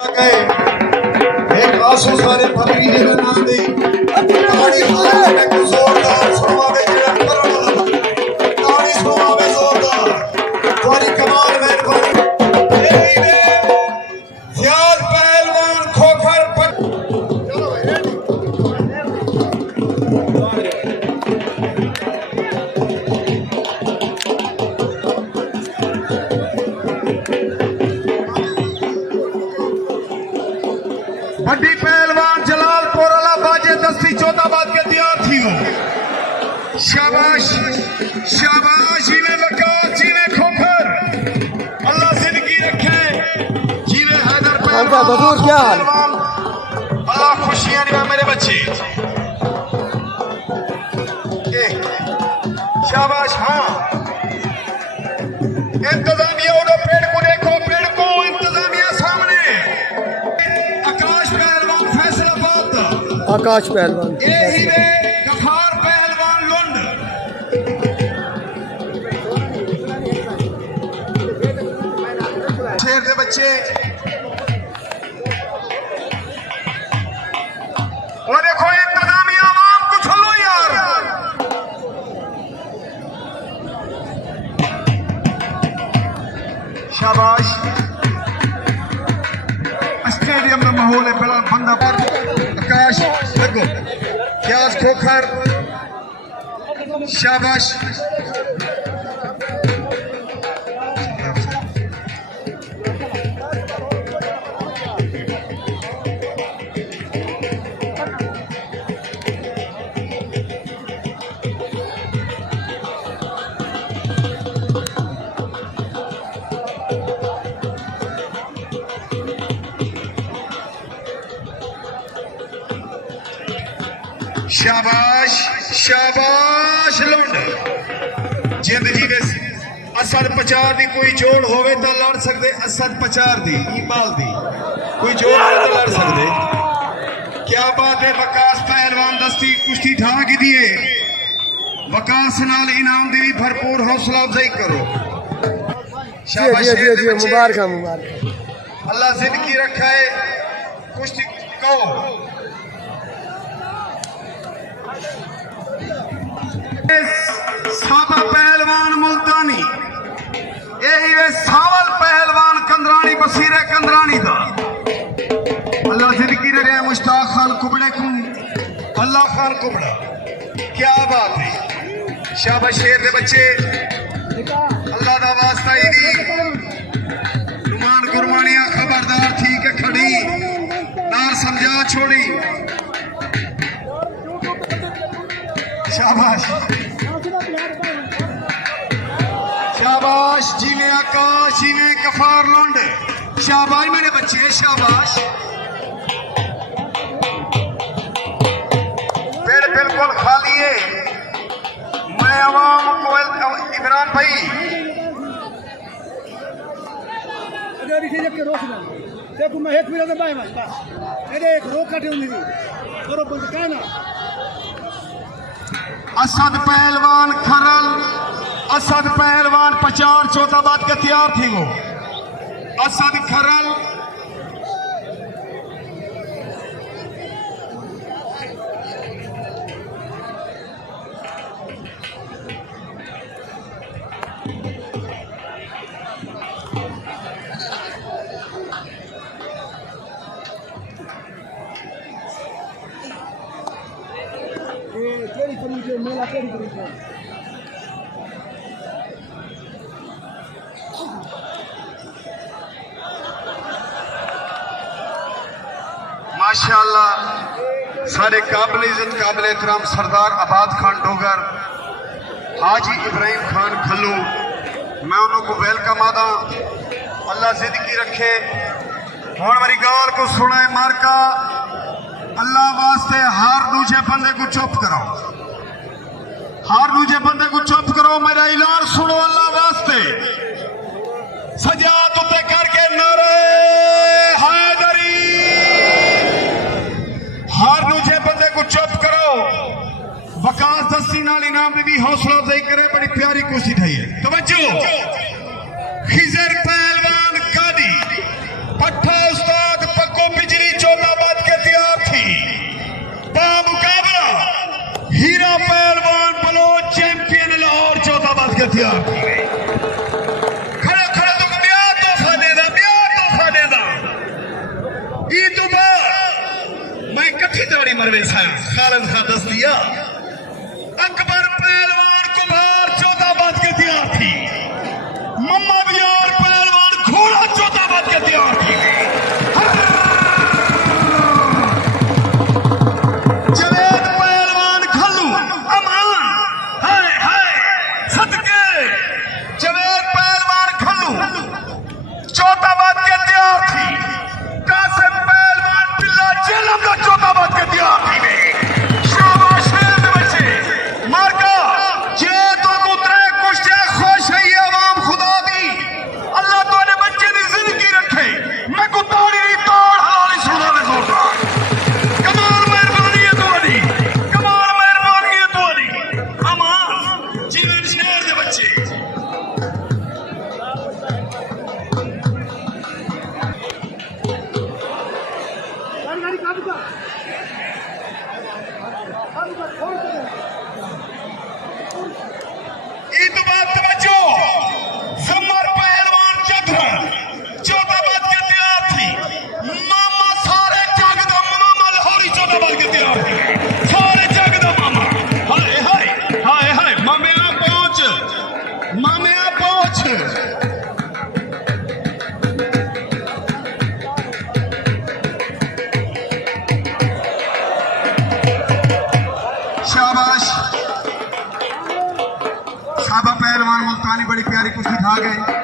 एक आंसू सारे फकरी ने बना दे कहानी सुनावे को जोरदार सुनावे जेड़ा करण कहानी सुनावे जोरदार तुम्हारी कमाल मेहरबानी ए जियाद पहलवान खोखर चलो रेडी बड़ी पहलवान जलालपुर वाला बाजे दस्ती चौथाबाद के तैयार थी हो शाबाश शाबाश जीवे वकास जीवे खोखर अल्लाह जिंदगी रखे जीवे हैदर पहलवान अल्लाह खुशियां दिया मेरे बच्चे शाबाश हाँ इंतजामिया उधर पेड़ को देखो पेड़ को इंतजामिया सामने आकाश पहलवान यही वे गफार पहलवान लुंड शेर के बच्चे वो देखो इंतजामिया आवाम को छोड़ो यार शाबाश स्टेडियम में माहौल है बड़ा बंदा आकाश लगो प्याज खोखर शाबाश शाबाश शाबाश लुंड जिंद जी दे असद पचार दी कोई जोड़ होवे तो लड़ सकते असद पचार दी ईमाल दी कोई जोड़ होवे तो लड़ सकते क्या बात है वकास पहलवान दस्ती कुश्ती ढाक दिए वकास नाल इनाम दी भरपूर हौसला अफजाई करो शाबाश मुबारक मुबारक अल्लाह जिंदगी रखा है कुश्ती कहो साबा पहलवान मुल्तानी यही वे सावल पहलवान कंदरानी बसीरे कंदरानी दा अल्लाह जिंदगी रहे मुश्ताक खान कुबड़े को अल्लाह खान कुबड़ा क्या बात है शाबाश शेर दे बच्चे अल्लाह दा वास्ता ही रुमान गुरमानिया खबरदार थी के खड़ी नार समझा छोड़ी शाबाश शाबाश जीवे आकाश जीवे गफार लुंड शाबाश मेरे बच्चे शाबाश पेड़ बिल्कुल खाली है मैं आवाम को इमरान भाई देखो मैं एक मिनट बाय मेरे एक रोक काटे उन्हें करो बंद का ना असद पहलवान खरल असद पहलवान पचार चौथाबाद के तैयार थी वो असद खरल मेला माशाअल्लाह सारे काबिल इज्जत काबिल एहतराम सरदार आबाद खान डोगर हाजी इब्राहिम खान खल्लू मैं उन्होंने वेलकम आदा अल्लाह जिंदगी रखे हुण मेरी गाल को सुना मारका अल्लाह वास्ते हर दूजे बंदे को चुप कराओ हर दूजे बंदे को चुप करो मेरा ऐलान सुनो अल्लाह वास्ते सजाद उत्ते करके नारे हैदरी हर दूजे बंदे को चुप करो वकास दस्ती नाल इनाम भी हौसला अफजाई करे बड़ी प्यारी कुश्ती ढाई है तवज्जो खिजर पहलवान कादी पट्ठा उस्ताद के तैयार की गई खड़ा खड़ा तो ब्याह तोहफा दे दा ई तो मैं कट्ठी दौड़ी मरवे सा खालन खा दस दिया अकबर पहलवान कुम्हार चौथाबाद के तैयार थी मम्मा बिहार पहलवान घोड़ा चौथाबाद के तैयार थी जवेद पहलवान खल्लू अमान हाय हाय सदके जवेद पहलवान खल्लू चौथाबाद के तैयार थी कासिम पहलवान पिल्ला जेलम का चौथाबाद के तैयार थी शाबाश बच्चे मार्का जे तो गुतरे कुश्तियां खुश है ये आवाम खुदा दी अल्लाह तोने बच्चे दी जिंदगी रखे मैं गुताड़ी तोड़ हलाली सुना में जोड़ा कमाल मेहरबानी है तोड़ी अमान जीवन शहर दे बच्चे गाड़ी काबू कर ईद बात तवज्जो समर पहलवान चौधरी चौथाबाद के तैयार थी मामा सारे जगदा मामा लाहौरी चौथाबाद के तैयार थी सारे जगदा मामा हाय हाय हाय हाय मामे आ पहुंच शाबाश साहबा पहलवान मुल्तानी बड़ी प्यारी कुश्ती खा गए